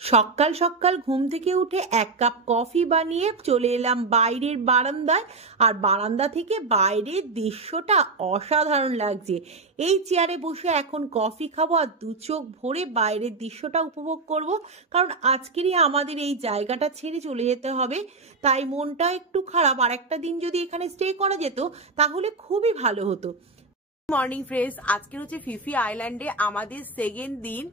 সকাল সকাল ঘুম থেকে উঠে এক কাপ কফি বানিয়ে চলে এলাম বাইরের বারান্দায়। আর বারান্দা থেকে বাইরের দৃশ্যটা অসাধারণ লাগছে। এই চেয়ারে বসে এখন কফি খাবো আর দু চোখ ভরে বাইরের দৃশ্যটা উপভোগ করব, কারণ আজকেরই আমাদের এই জায়গাটা ছেড়ে চলে যেতে হবে। তাই মনটা একটু খারাপ, আর একটা দিন যদি এখানে স্টে করা যেত তাহলে খুবই ভালো হতো। মর্নিং ফ্রেন্ডস, আজকে হচ্ছে ফিফি আইল্যান্ডে আমাদের সেকেন্ড দিন।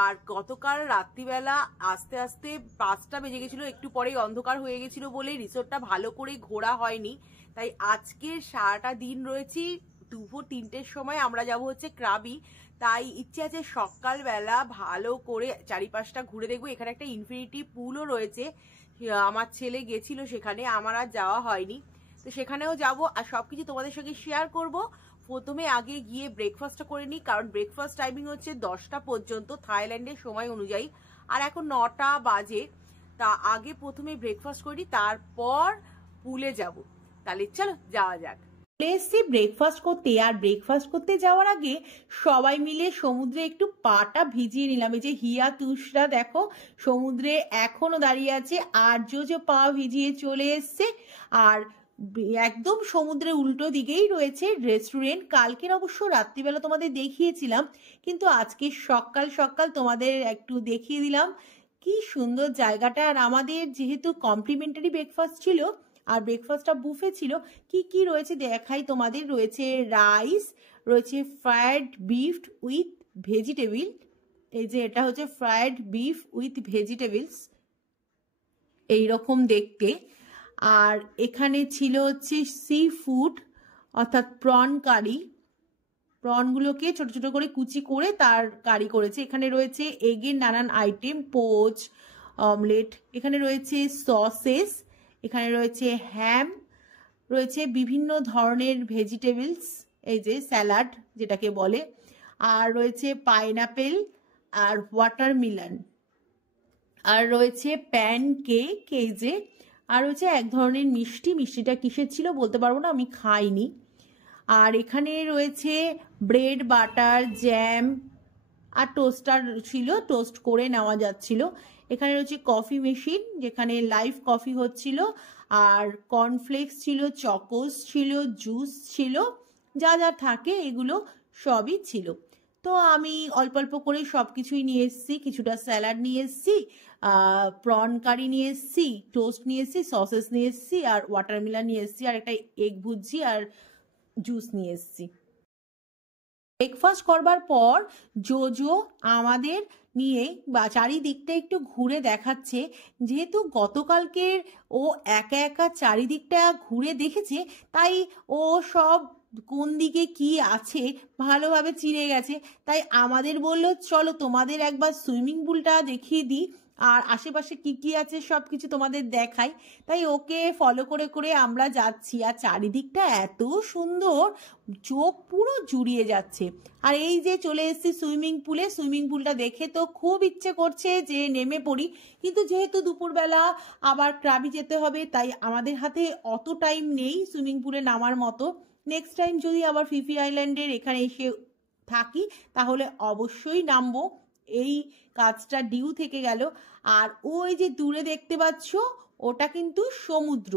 আর গতকাল রাত্রিবেলা আস্তে আস্তে 5টা বেজে গেছিল, একটু পরেই অন্ধকার হয়ে গেছিল বলে রিসোর্টটা ভালো করে ঘোরা হয়নি। তাই আজকে সারাটা দিন রয়েছি। দুপুর 3টের সময় আমরা যাব হচ্ছে ক্রাবি। তাই ইচ্ছে আছে সকালবেলা ভালো করে চারিপাশটা ঘুরে দেখবো। এখানে একটা ইনফিনিটি পুলও রয়েছে, আমার ছেলে গেছিল সেখানে, আমার আর যাওয়া হয়নি। তো সেখানেও যাব আর সবকিছু তোমাদের সঙ্গে শেয়ার করব। প্রথমে আগে গিয়ে ব্রেকফাস্টটা করে নিই, কারণ ব্রেকফাস্ট টাইমিং হচ্ছে 10টা পর্যন্ত থাইল্যান্ডের সময় অনুযায়ী, আর এখন 9টা বাজে। তা আগে প্রথমে ব্রেকফাস্ট করি, তারপর পুলে যাব। তাহলে চলো যাওয়া যাক। এসছি ব্রেকফাস্ট করতে, আর ব্রেকফাস্ট করতে যাওয়ার আগে সবাই মিলে সমুদ্রে একটু পাটা ভিজিয়ে নিলাম। এই যে হিয়া তুষরা দেখো সমুদ্রে এখনো দাঁড়িয়ে আছে, আর যে পা ভিজিয়ে চলে এসছে। আর একদম সমুদ্রের উল্টো দিকেই রয়েছে রেস্টুরেন্ট। কালকের অবশ্য রাত্রিবেলা তোমাদের দেখিয়েছিলাম, কিন্তু আজকে সকাল সকাল তোমাদের একটু দেখিয়ে দিলাম। কি সুন্দর জায়গাটা। আর আমাদের যেহেতু কমপ্লিমেন্টারি ব্রেকফাস্ট ছিল আর ব্রেকফাস্টটা বুফে ছিল, কি কি রয়েছে দেখাই তোমাদের। রয়েছে রাইস, রয়েছে ফ্রায়েড বিফ উইথ ভেজিটেবিল। এই যে এটা হচ্ছে ফ্রায়েড বিফ উইথ ভেজিটেবলস, এইরকম দেখতে। আর এখানে ছিল হচ্ছে সি ফুড, অর্থাৎ প্রন কারি। প্রনগুলোকে ছোট ছোট করে কুচি করে তার কারি করেছে। এখানে রয়েছে এগের নানান আইটেম, পোচ, অমলেট, এখানে রয়েছে সসেস, এখানে রয়েছে হ্যাম, রয়েছে বিভিন্ন ধরনের ভেজিটেবলস, এই যে স্যালাড যেটাকে বলে, আর রয়েছে পাইনাপেল আর ওয়াটারমেলন, আর রয়েছে প্যান কেক, এই যে, আর রয়েছে এক ধরনের মিষ্টি। মিষ্টিটা কিসের ছিল বলতে পারবো না, আমি খাইনি। আর এখানে রয়েছে ব্রেড, বাটার, জ্যাম, আর টোস্টার ছিল, টোস্ট করে নেওয়া যাচ্ছিল। এখানে রয়েছে কফি মেশিন, যেখানে লাইভ কফি হচ্ছিল, আর কর্নফ্লেক্স ছিল, চকোস ছিল, জুস ছিল, যা যা থাকে এগুলো সবই ছিল। তো আমি অল্প অল্প করে সব কিছুই নিয়ে এসেছি। কিছুটা স্যালাড নিয়ে এসেছি, প্রন কারি নিয়ে এসেছি, টোস্ট নিয়ে এসেছি, সসেস নিয়ে এসেছি, আর ওয়াটারমেলন নিয়ে এসেছি, আর একটা এগ ভুজি আর জুস নিয়ে এসেছি। ব্রেকফাস্ট করবার পর জো আমাদের নিয়ে বা চারিদিকটা একটু ঘুরে দেখাচ্ছে। যেহেতু গতকালকের ও একা একা চারিদিকটা ঘুরে দেখেছে, তাই ও সব কোন দিকে কি আছে ভালোভাবে চিনে গেছে। তাই আমাদের বললো চলো তোমাদের একবার সুইমিং পুলটা দেখিয়ে দিই, আর আশেপাশে কি কি আছে সব কিছু তোমাদের দেখাই। তাই ওকে ফলো করে করে আমরা যাচ্ছি, আর চারিদিকটা এত সুন্দর, চোখ পুরো জুড়িয়ে যাচ্ছে। আর এই যে চলে এসেছি সুইমিং পুলে। সুইমিং পুলটা দেখে তো খুব ইচ্ছে করছে যে নেমে পড়ি, কিন্তু যেহেতু দুপুরবেলা আবার ক্রাবি যেতে হবে, তাই আমাদের হাতে অত টাইম নেই সুইমিং পুলে নামার মতো। নেক্সট টাইম যদি আবার ফিফি আইল্যান্ডের এখানে এসে থাকি তাহলে অবশ্যই নামবো। এই কাজটা ডিউ থেকে গেল। আর ওই যে দূরে দেখতে পাচ্ছ ওটা কিন্তু সমুদ্র,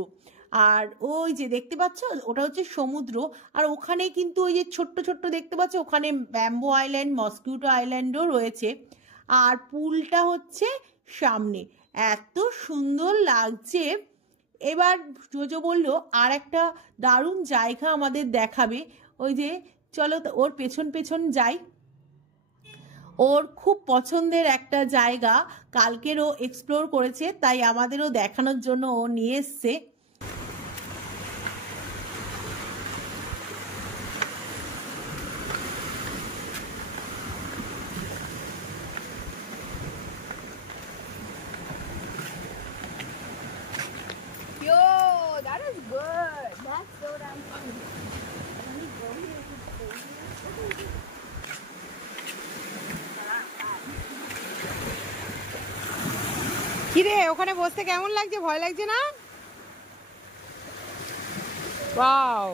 আর ওই যে দেখতে পাচ্ছ ওটা হচ্ছে সমুদ্র। আর ওখানে কিন্তু ওই যে ছোট্ট ছোট্ট দেখতে পাচ্ছ, ওখানে ব্যাম্বো আইল্যান্ড, মসকিউটো আইল্যান্ডও রয়েছে। আর পুলটা হচ্ছে সামনে, এত সুন্দর লাগছে। এবার জোজো বললো আর একটা দারুণ জায়গা আমাদের দেখাবে। ওই যে চলো ওর পেছন পেছন যাই। ওর খুব পছন্দের একটা জায়গা, কালকেরও এক্সপ্লোর করেছে, তাই আমাদেরও দেখানোর জন্য ও নিয়ে এসছে। Yo, that is good. That's so damn fun. Let me go here. কিরে ওখানে বসতে কেমন লাগছে? ভয় লাগছে না? ওয়াও,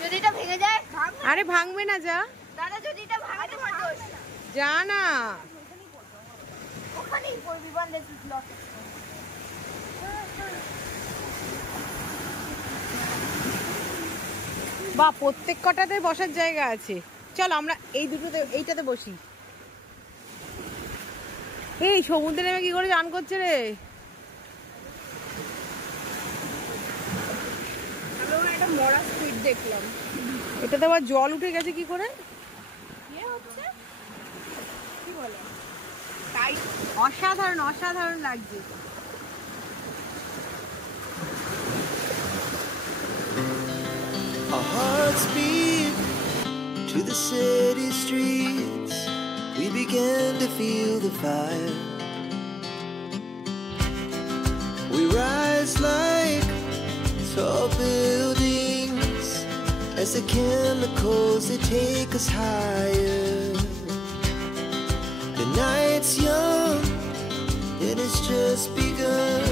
যদি এটা ভেঙে যায়? আরে ভাঙবে না, যা। দাদা যদি এটা ভাঙে যা না। ওখানেই পড়বি বললে তুই ব্লক। বা প্রত্যেক কটাতে বসার জায়গা আছে। চল আমরা এই দুটোতে, এইটাতে বসি। এই সমুদ্রে নেমে কি করে চান করছে রে? একটা মরা স্কুইড দেখলাম। এটাতে আবার জল উঠে গেছে কি করে? কি বলে? তাই অসাধারণ অসাধারণ লাগছে। Our hearts beat to the city streets. We began to feel the fire. We rise like tall buildings as the chemicals they take us higher. The night's young and it's just begun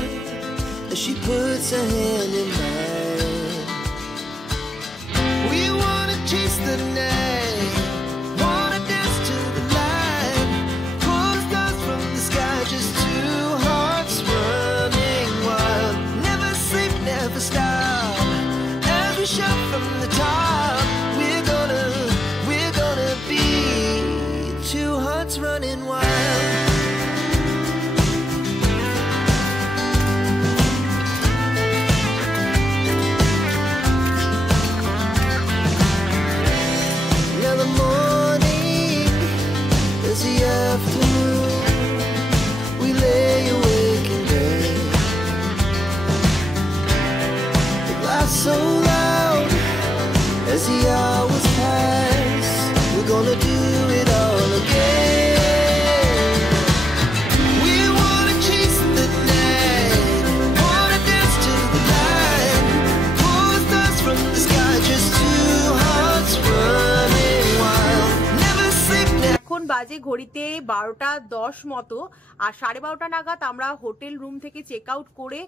as she puts her hand in mine. We wanna chase the night, wanna dance to the light, pull stars from the sky, just two hearts running wild. Never sleep, never stop, as we shout from the top. We're gonna be two hearts running wild. Now the morning is the afternoon. We lay awake in bed. The glass so loud as the hours pass. We're gonna do it all again. We wanna chase the night, wanna dance to the light, pull stars from the sky, just two hearts running wild. Never sleep, never. এখন বাজে ঘড়িতে 12:10 মতো, আর 12:30 নাগাদ আমরা hotel room থেকে check out করে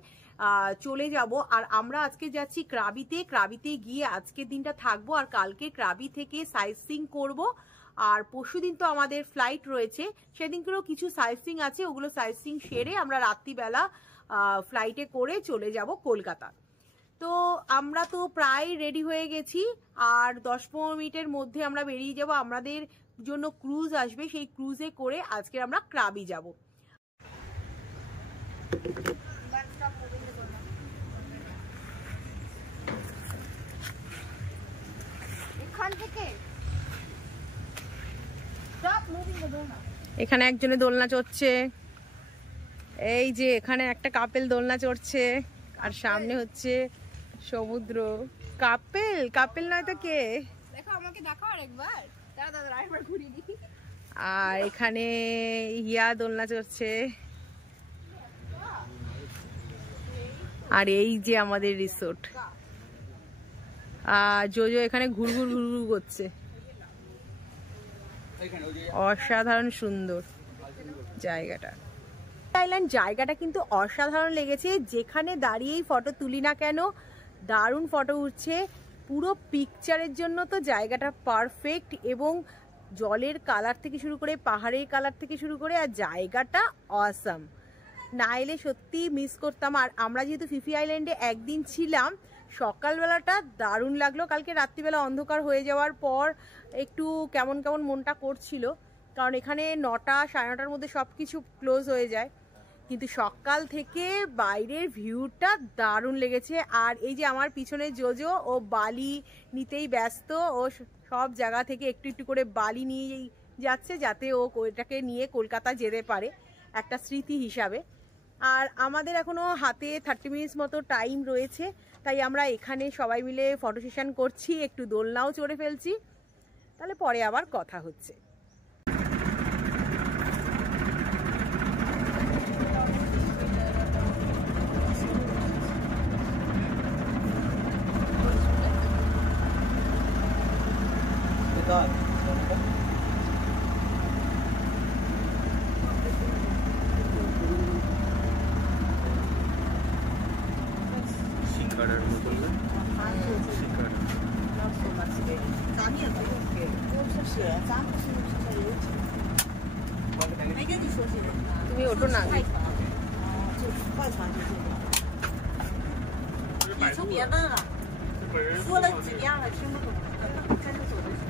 চলে যাব। আর আমরা আজকে যাচ্ছি ক্রাবিতে গিয়ে আজকের দিনটা থাকবো, আর কালকে ক্রাবি থেকে সাইট সিইং করবো। আর পরশুদিন তো আমাদের ফ্লাইট রয়েছে, সেদিনকেও কিছু সাইট সিইং আছে, ওগুলো সাইট সিইং সেরে আমরা রাত্রিবেলা ফ্লাইটে করে চলে যাব কলকাতা। তো আমরা তো প্রায় রেডি হয়ে গেছি, আর 10-15 মিনিটের মধ্যে আমরা বেরিয়ে যাব। আমাদের জন্য ক্রুজ আসবে, সেই ক্রুজে করে আজকে আমরা ক্রাবি যাব। এখান থেকে স্টপ মুভিং দ্য ডোনা। এখানে একজনে দোলনা চড়ছে, এই যে এখানে একটা কাপেল দোলনা চড়ছে, আর সামনে হচ্ছে সমুদ্র। কাপেল নয় তো কে? দেখো আমাকে দেখাও আরেকবার। দাদা আরেকবার ঘুরিয়ে দিই। আর এখানে হিয়া দোলনা চড়ছে, আর এই যে আমাদের রিসোর্ট। আর জোজো এখানে ঘুরঘুর করছে। অসাধারণ সুন্দর জায়গাটা। আইল্যান্ড জায়গাটা কিন্তু অসাধারণ লেগেছে, যেখানে দাঁড়িয়েই ফটো তুলি না কেন দারুণ ফটো উঠছে। পুরো পিকচারের জন্য তো জায়গাটা পারফেক্ট, এবং জলের কালার থেকে শুরু করে পাহাড়ের কালার থেকে শুরু করে, আর জায়গাটা অসাম। না এলে সত্যি মিস করতাম। আর আমরা যেহেতু ফিফি আইল্যান্ডে একদিন ছিলাম, সকালবেলাটা দারুণ লাগলো। কালকে রাত্রিবেলা অন্ধকার হয়ে যাওয়ার পর একটু কেমন কেমন মনটা করছিল, কারণ এখানে 9টা 9:30টার মধ্যে সব কিছু ক্লোজ হয়ে যায়। কিন্তু সকাল থেকে বাইরের ভিউটা দারুণ লেগেছে। আর এই যে আমার পিছনে জোজো, ও বালি নিতেই ব্যস্ত, ও সব জায়গা থেকে একটু একটু করে বালি নিয়েই যাচ্ছে, যাতে ও এটাকে নিয়ে কলকাতা যেতে পারে একটা স্মৃতি হিসাবে। আর আমাদের এখনো হাতে 30 মিনিটস মতো টাইম রয়েছে, তাই আমরা এখানে সবাই মিলে ফটো সেশন করছি, একটু দোলনাও চড়ে ফেলছি। তাহলে পরে আবার কথা হচ্ছে। তুমি ওঠো না আগে।换场就这个。你就别问了，说了几遍了，听不懂，跟着走就行。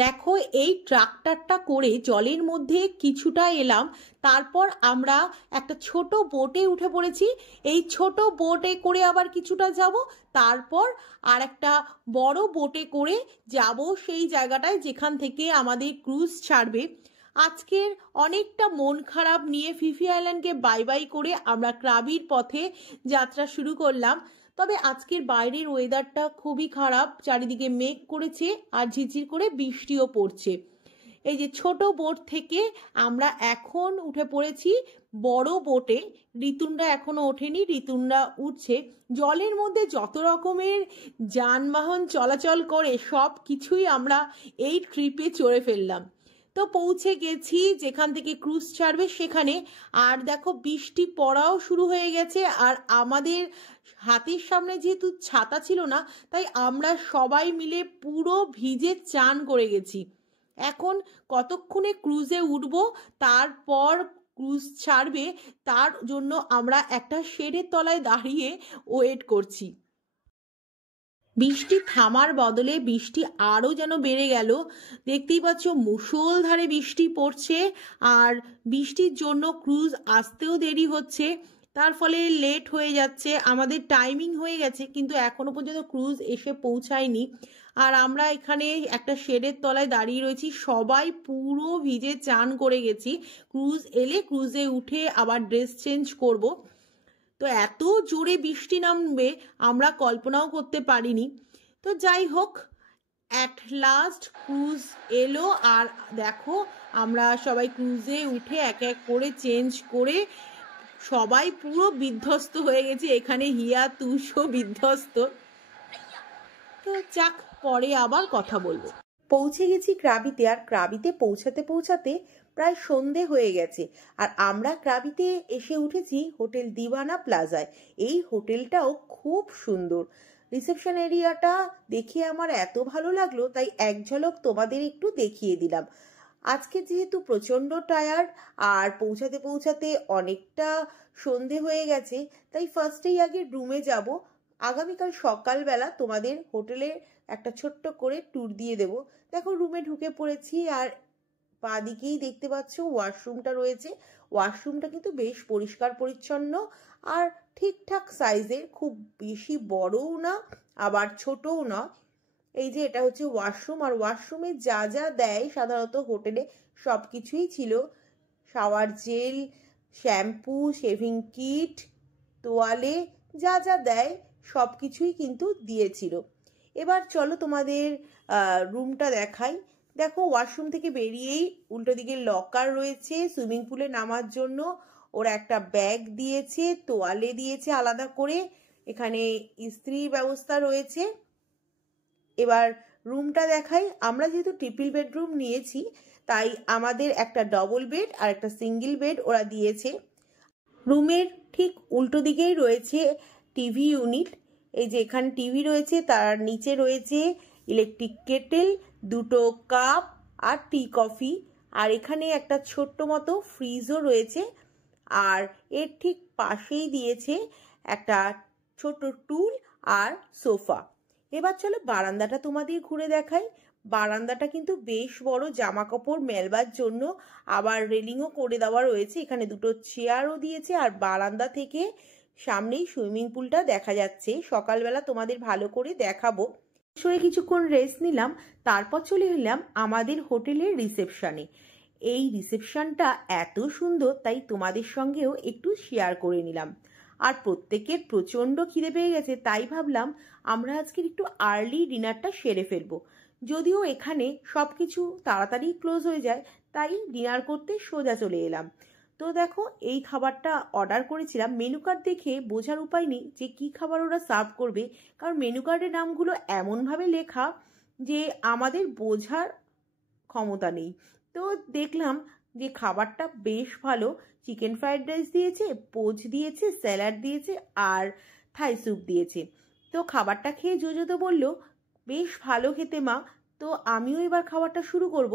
দেখো এই ট্রাক্টরটা করে জলের মধ্যে কিছুটা এলাম, তারপর আমরা একটা ছোট বোটে উঠে পড়েছি। এই ছোট বোটে করে আবার কিছুটা যাব, তারপর আর একটা বড় বোটে করে যাব সেই জায়গাটায় যেখান থেকে আমাদের ক্রুজ ছাড়বে। আজকের অনেকটা মন খারাপ নিয়ে ফিফি আইল্যান্ডকে বাই বাই করে আমরা ক্রাবির পথে যাত্রা শুরু করলাম। তবে আজকের বাইরের ওয়েদারটা খুবই খারাপ, চারিদিকে মেঘ করেছে আর ঝিরঝির করে বৃষ্টিও পড়ছে। এই যে ছোট বোট থেকে আমরা এখন উঠে পড়েছি বড় বোটে। ঋতুনরা এখনো ওঠেনি, ঋতুনরা উঠছে। জলের মধ্যে যত রকমের যানবাহন চলাচল করে সব কিছুই আমরা এই ট্রিপে চড়ে ফেললাম। তো পৌঁছে গেছি যেখান থেকে ক্রুজ ছাড়বে সেখানে। আর দেখো বৃষ্টি পড়াও শুরু হয়ে গেছে, আর আমাদের হাতের সামনে যেহেতু ছাতা ছিল না, তাই আমরা সবাই মিলে পুরো ভিজে চান করে গেছি। এখন কতক্ষণে ক্রুজে উঠবো, তারপর ক্রুজ ছাড়বে, তার জন্য আমরা একটা শেডের তলায় দাঁড়িয়ে ওয়েট করছি। বৃষ্টি থামার বদলে বৃষ্টি আরও যেন বেড়ে গেল। দেখতেই পাচ্ছ মুষলধারে বৃষ্টি পড়ছে, আর বৃষ্টির জন্য ক্রুজ আসতেও দেরি হচ্ছে, তার ফলে লেট হয়ে যাচ্ছে। আমাদের টাইমিং হয়ে গেছে কিন্তু এখনো পর্যন্ত ক্রুজ এসে পৌঁছায়নি। আর আমরা এখানে একটা শেডের তলায় দাঁড়িয়ে রয়েছি, সবাই পুরো ভিজে চান করে গেছি। ক্রুজ এলে ক্রুজে উঠে আবার ড্রেস চেঞ্জ করব। তো এত জোরে বৃষ্টি নামবে আমরা কল্পনাও করতে পারিনি। তো যাই হোক, অ্যাট লাস্ট ক্রুজ এলো, আর দেখো আমরা সবাই ক্রুজে উঠে এক এক করে চেঞ্জ করে সবাই পুরো বিধ্বস্ত হয়ে গেছে। এখানে হিয়া তুষও বিধ্বস্ত। তো যাক, পরে আবার কথা বলবো। পৌঁছে গেছি ক্রাবিতে, আর ক্রাবিতে পৌঁছাতে পৌঁছাতে প্রায় সন্ধে হয়ে গেছে। আর আমরা ক্রাবিতে এসে উঠেছি হোটেল দিওয়ানা প্লাজায়। এই হোটেলটাও খুব সুন্দর। রিসেপশন এরিয়াটা দেখে আমার এত ভালো লাগলো, তাই এক ঝলক তোমাদের একটু দেখিয়ে দিলাম। আজকে যেহেতু প্রচণ্ড টায়ার্ড আর পৌঁছাতে পৌঁছাতে অনেকটা সন্ধে হয়ে গেছে, তাই ফার্স্টেই আগে রুমে যাব। আগামীকাল সকালবেলা তোমাদের হোটেলে একটা ছোট্ট করে ট্যুর দিয়ে দেব। দেখো রুমে ঢুকে পড়েছি, আর বাঁদিকেই দেখতে পাচ্ছ ওয়াশরুমটা রয়েছে। ওয়াশরুমটা কিন্তু বেশ পরিষ্কার পরিচ্ছন্ন আর ঠিকঠাক সাইজের, খুব বেশি বড়ও না আবার ছোটও না। এই যে এটা হচ্ছে ওয়াশরুম, আর ওয়াশরুমে যা যা দেয় সাধারণত হোটেলে সব কিছুই ছিল। Shower gel, shampoo, shaving kit, তোয়ালে, যা যা দেয় সব কিছুই কিন্তু দিয়েছিল। এবার চলো তোমাদের রুমটা দেখাই। দেখো ওয়াশরুম থেকে বেরিয়েই উল্টো দিকে লকার রয়েছে সুইমিং পুলে নামার জন্য। ওরা একটা ব্যাগ দিয়েছে, তোয়ালে দিয়েছে আলাদা করে, এখানে ইস্ত্রির ব্যবস্থা রয়েছে। এবার রুমটা দেখাই। আমরা যেহেতু ট্রিপল বেডরুম নিয়েছি, তাই আমাদের একটা ডবল বেড আর একটা সিঙ্গেল বেড ওরা দিয়েছে। রুমের ঠিক উল্টো দিকেই রয়েছে টিভি ইউনিট। এই যে এখানে টিভি রয়েছে, তার নিচে রয়েছে ইলেকট্রিক কেটেল, দুটো কাপ আর টি কফি, আর এখানে একটা ছোট্ট মতো ফ্রিজও রয়েছে। আর এর ঠিক পাশেই দিয়েছে একটা ছোট টুল আর সোফা। এবার চলো বারান্দাটা তোমাদের ঘুরে দেখাই। বারান্দাটা কিন্তু বেশ বড়, জামা কাপড় মেলবার জন্য আবার রেলিংও করে দেওয়া রয়েছে। এখানে দুটো চেয়ারও দিয়েছে, আর বারান্দা থেকে সামনেই সুইমিং পুলটা দেখা যাচ্ছে। সকালবেলা তোমাদের ভালো করে দেখাবো। শুয়ে কিছুক্ষণ রেস্ট নিলাম, তারপর চলে এলাম আমাদের হোটেলের রিসেপশনে। এই রিসেপশনটা এত সুন্দর, তাই তোমাদের সঙ্গেও একটু শেয়ার করে নিলাম। আর প্রত্যেকের প্রচণ্ড খিদে পেয়ে গেছে, তাই ভাবলাম আমরা আজকের একটু আর্লি ডিনারটা সেরে ফেলবো। যদিও এখানে সব কিছু তাড়াতাড়ি ক্লোজ হয়ে যায়, তাই ডিনার করতে সোজা চলে এলাম। তো দেখো এই খাবারটা অর্ডার করেছিলাম। মেনু কার্ড দেখে বোঝার উপায় নেই যে কি খাবার ওরা সার্ভ করবে, কারণ মেনু কার্ডের নামগুলো এমনভাবে লেখা যে আমাদের বোঝার ক্ষমতা নেই। তো দেখলাম যে খাবারটা বেশ ভালো। চিকেন ফ্রাইড রাইস দিয়েছে, পোচ দিয়েছে, স্যালাড দিয়েছে আর থাই স্যুপ দিয়েছে। তো খাবারটা খেয়ে জোজো তো বললো বেশ ভালো খেতে মা, তো আমিও এবার খাবারটা শুরু করব।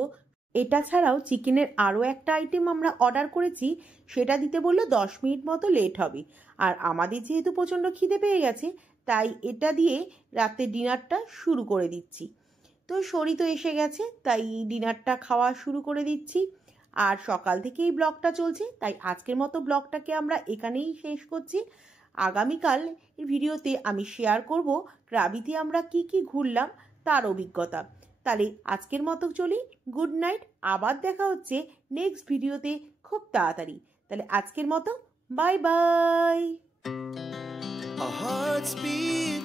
এটা ছাড়াও চিকেনের আরও একটা আইটেম আমরা অর্ডার করেছি, সেটা দিতে বললো 10 মিনিট মতো লেট হবে। আর আমাদের যেহেতু প্রচণ্ড খিদে পেয়ে গেছে, তাই এটা দিয়ে রাতে ডিনারটা শুরু করে দিচ্ছি। তো শরী তো এসে গেছে, তাই ডিনারটা খাওয়া শুরু করে দিচ্ছি। আর সকাল থেকেই ব্লগটা চলছে, তাই আজকের মতো ব্লগটাকে আমরা এখানেই শেষ করছি। আগামীকাল ভিডিওতে আমি শেয়ার করব ক্রাবিতে আমরা কি কি ঘুরলাম তার অভিজ্ঞতা। তাহলে আজকের মতো চলি, গুড নাইট, আবার দেখা হচ্ছে নেক্সট ভিডিওতে খুব তাড়াতাড়ি। তাহলে আজকের মতো bye bye. Our hearts beat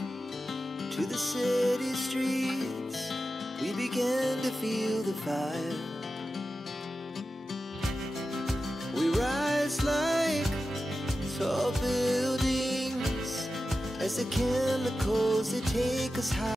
to the city streets. We began to feel the fire. We rise like tall buildings as the chemicals they take us high.